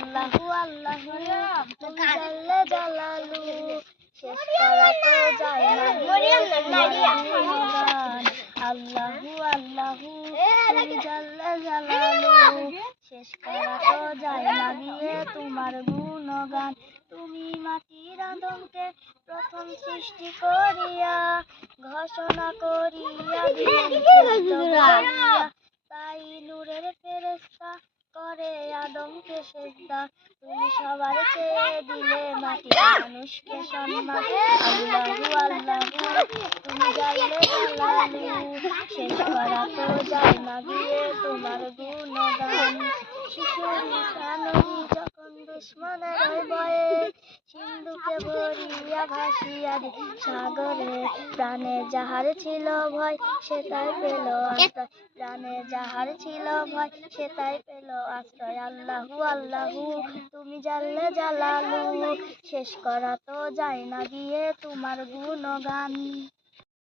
আল্লাহু আল্লাহু তুমি জাল্লে জালালু শেষ করা তো যায় না গুণগান। আল্লাহু আল্লাহু তুমি জাল্লে জালালু শেষ করা তো যায় না গিয়ে তোমার গুণগান। তুমি মাটির আদমকে প্রথম সৃষ্টি করিয়া ঘোষণা করিয়া তাই নূরের ফেরেশতা করে আদমকে সেজদা। তুমি সবার চেয়ে দিলে মাটি মানুষকে সম্মান। আল্লাহু আল্লাহু তুমি জাল্লে জালালু শেষ করা তো যায় না গিয়ে তোমার গুণগান। শিশু ঈসা নবী যখন দুশমনের ভয়ে সিন্ধুকে ভরিয়া ভাসিয়া সাগরে প্রাণে যাহার ছিল ভয় সে তাই পেল আশ্রয়। প্রাণে যাহার ছিল ভয় সে তাই পেল আশ্রয়। আল্লাহু আল্লাহু তুমি জাল্লে জালালু শেষ করা তো যায় না গিয়ে তোমার গুণগান।